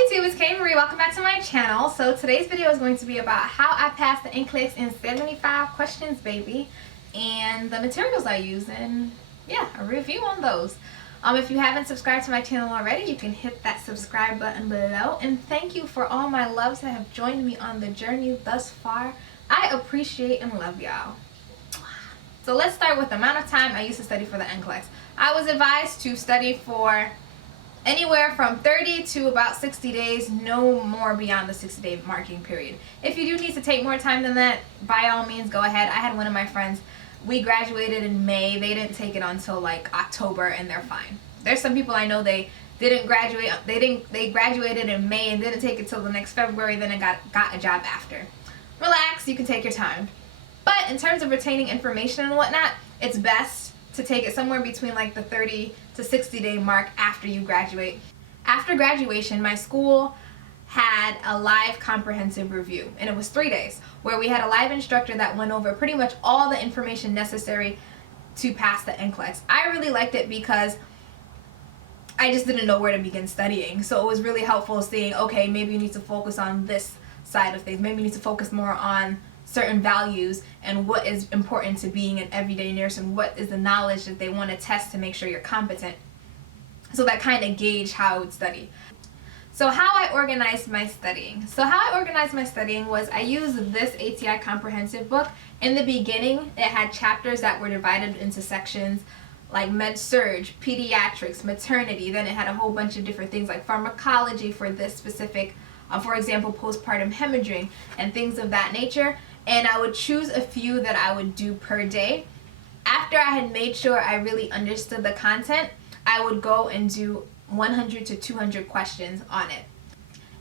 Hi YouTube, it's Kay Marie. Welcome back to my channel. So today's video is going to be about how I passed the NCLEX in 75 questions, baby, and the materials I use, and yeah, a review on those. If you haven't subscribed to my channel already, you can hit that subscribe button below, and thank you for all my loves that have joined me on the journey thus far. I appreciate and love y'all. So let's start with the amount of time I used to study for the NCLEX. I was advised to study for anywhere from 30 to about 60 days, no more beyond the 60-day marking period. If you do need to take more time than that, by all means go ahead. I had one of my friends, we graduated in May, they didn't take it until like October, and they're fine. There's some people I know, they didn't graduate, they graduated in May and didn't take it till the next February, then it got a job after. Relax, you can take your time. But in terms of retaining information and whatnot, it's best to take it somewhere between like the 30 to 60 day mark after you graduate. After graduation, my school had a live comprehensive review, and it was 3 days where we had a live instructor that went over pretty much all the information necessary to pass the NCLEX. I really liked it because I just didn't know where to begin studying, so it was really helpful seeing, okay, maybe you need to focus on this side of things, maybe you need to focus more on certain values and what is important to being an everyday nurse and what is the knowledge that they want to test to make sure you're competent. So that kind of gauged how I would study. So how I organized my studying. So how I organized my studying was I used this ATI comprehensive book. In the beginning, it had chapters that were divided into sections like med-surg, pediatrics, maternity. Then it had a whole bunch of different things like pharmacology for this specific, for example, postpartum hemorrhaging and things of that nature. And I would choose a few that I would do per day. After I had made sure I really understood the content, I would go and do 100 to 200 questions on it.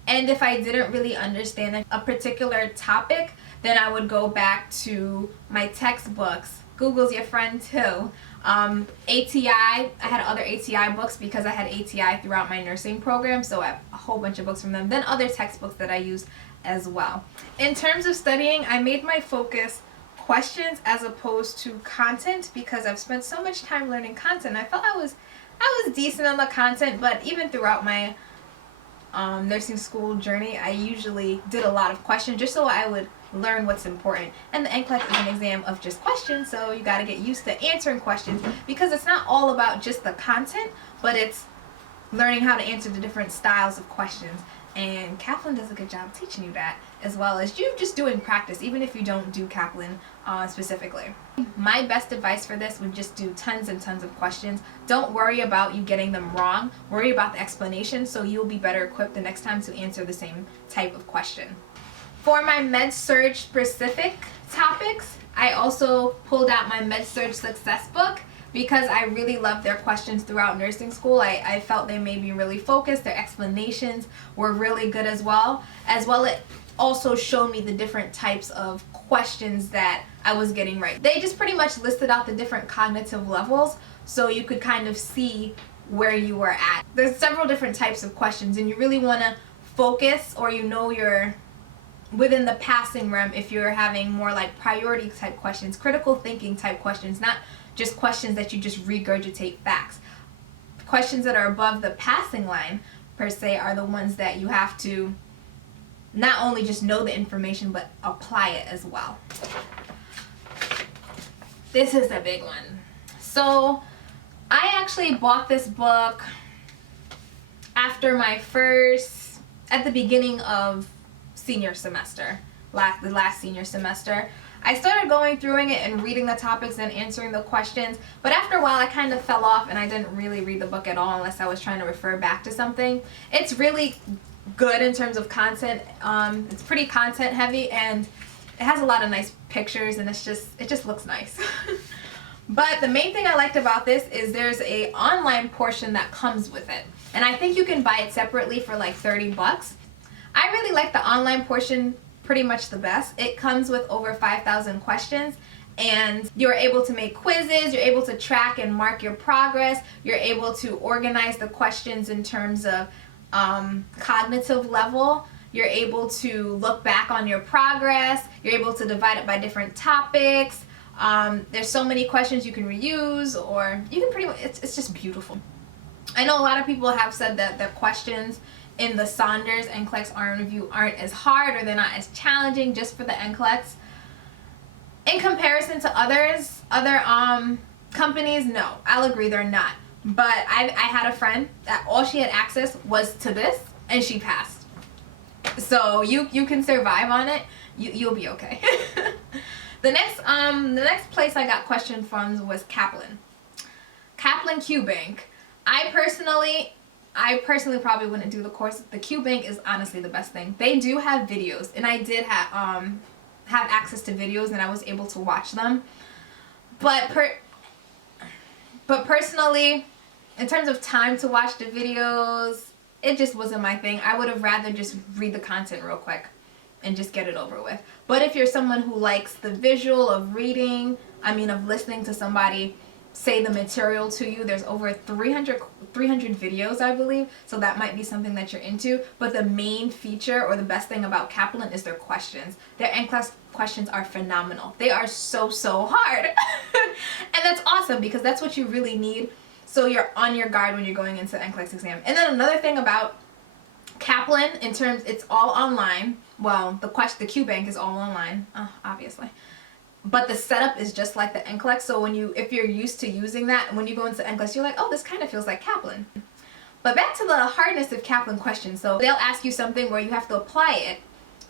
And if I didn't really understand a particular topic, then I would go back to my textbooks. Google's your friend too. ATI, I had other ATI books because I had ATI throughout my nursing program, so I have a whole bunch of books from them. Then other textbooks that I used as well. In terms of studying, I made my focus questions as opposed to content because I've spent so much time learning content. I felt I was decent on the content, but even throughout my nursing school journey, I usually did a lot of questions just so I would learn what's important. And the NCLEX is an exam of just questions, so you got to get used to answering questions because it's not all about just the content, but it's learning how to answer the different styles of questions. And Kaplan does a good job teaching you that, as well as you just doing practice, even if you don't do Kaplan specifically. My best advice for this would just do tons and tons of questions. Don't worry about you getting them wrong. Worry about the explanation so you'll be better equipped the next time to answer the same type of question. For my med-surg specific topics, I also pulled out my med-surg success book because I really loved their questions throughout nursing school. I felt they made me really focused. Their explanations were really good as well. It also showed me the different types of questions that I was getting right. They just pretty much listed out the different cognitive levels so you could kind of see where you were at. There's several different types of questions, and you really want to focus, or you know you're within the passing realm if you're having more like priority type questions, critical thinking type questions, not just questions that you just regurgitate facts. Questions that are above the passing line per se are the ones that you have to not only just know the information but apply it as well. This is a big one. So I actually bought this book after at the beginning of senior semester, the last senior semester. I started going through it and reading the topics and answering the questions, but after a while I kind of fell off and I didn't really read the book at all unless I was trying to refer back to something. It's really good in terms of content. It's pretty content heavy and it has a lot of nice pictures, and it just looks nice. But the main thing I liked about this is there's a online portion that comes with it, and I think you can buy it separately for like 30 bucks. I really like the online portion pretty much the best. It comes with over 5,000 questions, and you're able to make quizzes, you're able to track and mark your progress, you're able to organize the questions in terms of cognitive level, you're able to look back on your progress, you're able to divide it by different topics. There's so many questions you can reuse, or you can pretty much, it's just beautiful. I know a lot of people have said that the questions in the Saunders NCLEX-rn review aren't as hard, or they're not as challenging just for the NCLEX. In comparison to other companies, no, I'll agree they're not. But I had a friend that all she had access was to this, and she passed. So you can survive on it. You'll be okay. The next place I got question from was Kaplan. Kaplan QBank. I personally probably wouldn't do the course. The QBank is honestly the best thing. They do have videos, and I did have access to videos, and I was able to watch them. But personally, in terms of time to watch the videos, it just wasn't my thing. I would have rather just read the content real quick and just get it over with. But if you're someone who likes the visual of reading, of listening to somebody say the material to you, there's over 300 videos, I believe, so that might be something that you're into. But the main feature, or the best thing about Kaplan, is their questions. Their NCLEX questions are phenomenal. They are so hard. And that's awesome, because that's what you really need, so you're on your guard when you're going into the NCLEX exam. And then another thing about Kaplan, it's all online. Well, the QBank is all online, obviously. But the setup is just like the NCLEX, so if you're used to using that, when you go into NCLEX, you're like, oh, this kind of feels like Kaplan. But back to the hardness of Kaplan questions. So they'll ask you something where you have to apply it,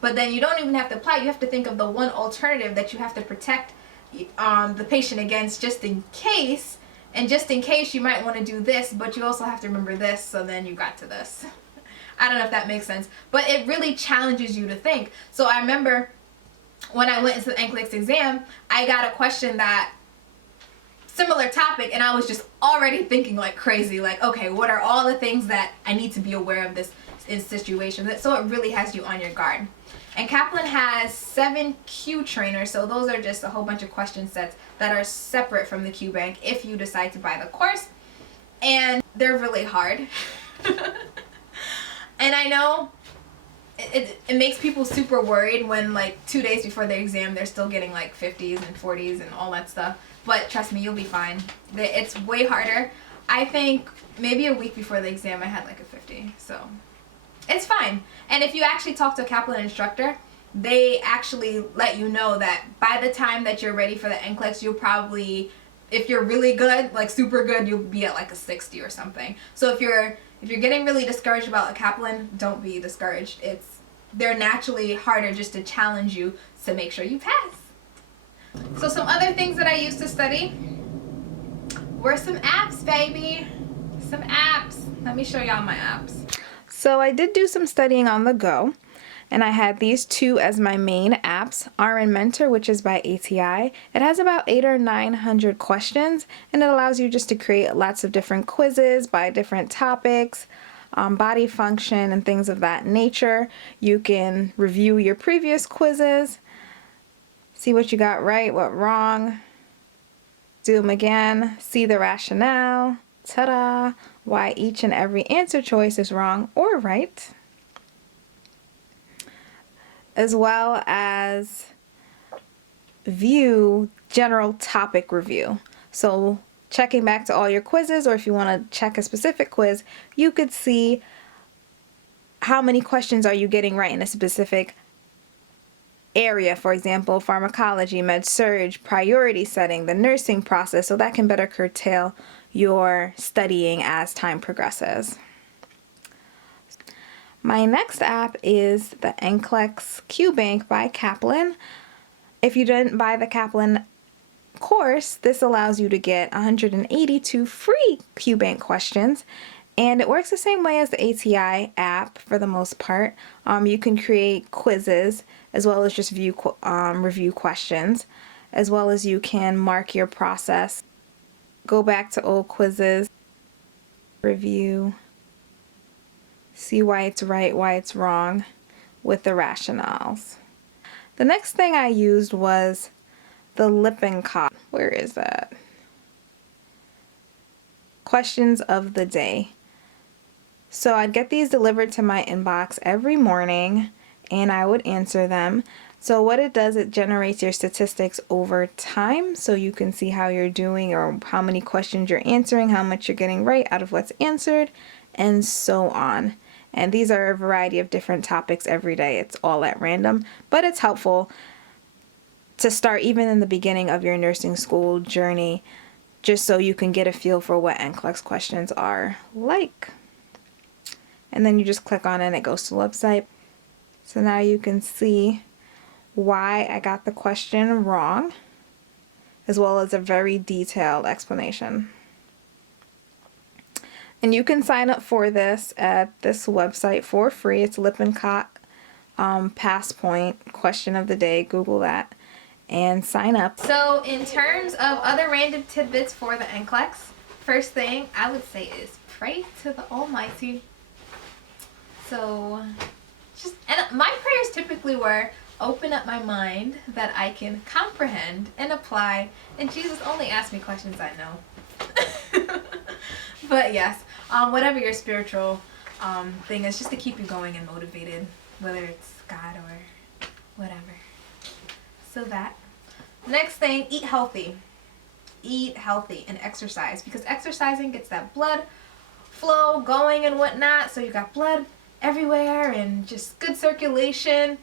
but then you don't even have to apply it. You have to think of the one alternative that you have to protect the patient against, just in case. And just in case, you might want to do this, but you also have to remember this, so then you got to this. I don't know if that makes sense, but it really challenges you to think. So I remember when I went into the NCLEX exam, I got a question that similar topic, and I was just already thinking like crazy, like, okay, what are all the things that I need to be aware of this in situation? So it really has you on your guard. And Kaplan has 7 Q trainers, so those are just a whole bunch of question sets that are separate from the QBank if you decide to buy the course, and they're really hard. And I know it makes people super worried when, like, 2 days before the exam, they're still getting like 50s and 40s and all that stuff. But trust me, you'll be fine. It's way harder. I think maybe a week before the exam, I had like a 50. So it's fine. And if you actually talk to a Kaplan instructor, they actually let you know that by the time that you're ready for the NCLEX, you'll probably, if you're really good, like super good, you'll be at like a 60 or something. So if you're getting really discouraged about a Kaplan, don't be discouraged. They're naturally harder just to challenge you to make sure you pass. So some other things that I used to study were some apps, baby. Some apps. Let me show y'all my apps. So I did do some studying on the go, and I had these 2 as my main apps. RN Mentor, which is by ATI. It has about 800 or 900 questions, and it allows you just to create lots of different quizzes by different topics, body function, and things of that nature. You can review your previous quizzes, see what you got right, what wrong, do them again, see the rationale, ta-da, why each and every answer choice is wrong or right, as well as view general topic review. So checking back to all your quizzes, or if you want to check a specific quiz, you could see how many questions are you getting right in a specific area. For example, pharmacology, med-surg, priority setting, the nursing process, so that can better curtail your studying as time progresses. My next app is the NCLEX QBank by Kaplan. If you didn't buy the Kaplan course, this allows you to get 182 free QBank questions, and it works the same way as the ATI app for the most part. You can create quizzes as well as just review questions, as well as you can mark your process, go back to old quizzes, review, see why it's right, why it's wrong, with the rationales. The next thing I used was the Lippincott. Where is that? Questions of the day. So I'd get these delivered to my inbox every morning, and I would answer them. So what it does, it generates your statistics over time, so you can see how you're doing, or how many questions you're answering, how much you're getting right out of what's answered, and so on. And these are a variety of different topics every day. It's all at random, but it's helpful to start even in the beginning of your nursing school journey, just so you can get a feel for what NCLEX questions are like. And then you just click on it and it goes to the website. So now you can see why I got the question wrong, as well as a very detailed explanation. And you can sign up for this at this website for free. It's Lippincott Passpoint question of the day. Google that and sign up. So in terms of other random tidbits for the NCLEX, first thing I would say is pray to the Almighty. So and my prayers typically were, open up my mind that I can comprehend and apply, and Jesus only asked me questions I know. But yes, whatever your spiritual thing is, just to keep you going and motivated, whether it's God or whatever. So that. Next thing, eat healthy. Eat healthy and exercise, because exercising gets that blood flow going and whatnot, so you got blood everywhere and just good circulation.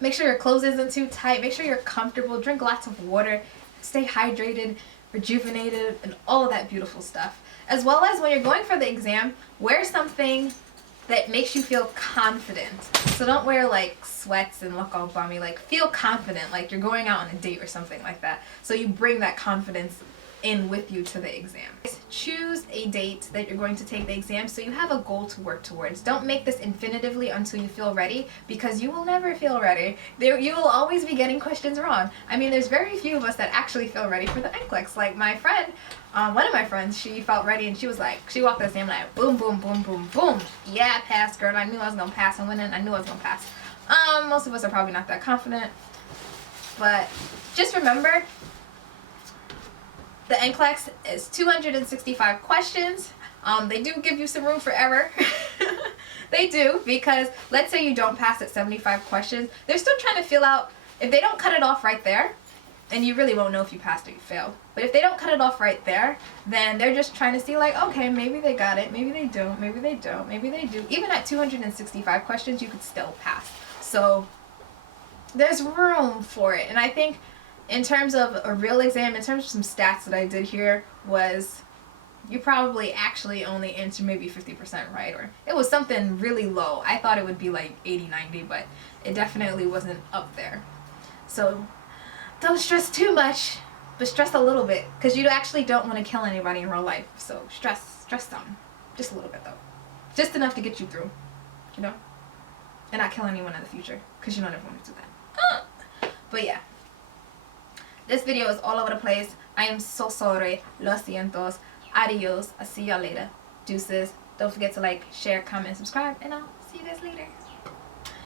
Make sure your clothes isn't too tight. Make sure you're comfortable. Drink lots of water. Stay hydrated, rejuvenated, and all of that beautiful stuff. As well as when you're going for the exam, wear something that makes you feel confident. So don't wear like sweats and look all bummy. Like, feel confident, like you're going out on a date or something like that. So you bring that confidence in with you to the exam. Choose a date that you're going to take the exam so you have a goal to work towards. Don't make this infinitively until you feel ready, because you will never feel ready. You will always be getting questions wrong. I mean, there's very few of us that actually feel ready for the NCLEX. Like my friend, one of my friends, she felt ready and she was like, she walked the exam like boom, boom, boom, boom, boom. Yeah, I passed, girl. I knew I was gonna pass. I went in, I knew I was gonna pass. Most of us are probably not that confident, but just remember, the NCLEX is 265 questions. They do give you some room for error. They do, because let's say you don't pass at 75 questions. They're still trying to feel out, if they don't cut it off right there, and you really won't know if you passed or you failed. But if they don't cut it off right there, then they're just trying to see like, okay, maybe they got it, maybe they don't, maybe they don't, maybe they do. Even at 265 questions, you could still pass. So there's room for it. And I think in terms of a real exam, in terms of some stats that I did here, was you probably actually only answered maybe 50% right, or it was something really low. I thought it would be like 80, 90, but it definitely wasn't up there. So don't stress too much, but stress a little bit, because you actually don't want to kill anybody in real life. So stress some, just a little bit though, just enough to get you through, you know, and not kill anyone in the future, because you don't ever want to do that. But yeah. This video is all over the place. I am so sorry. Lo siento. Adios. I'll see y'all later. Deuces. Don't forget to like, share, comment, subscribe, and I'll see you guys later.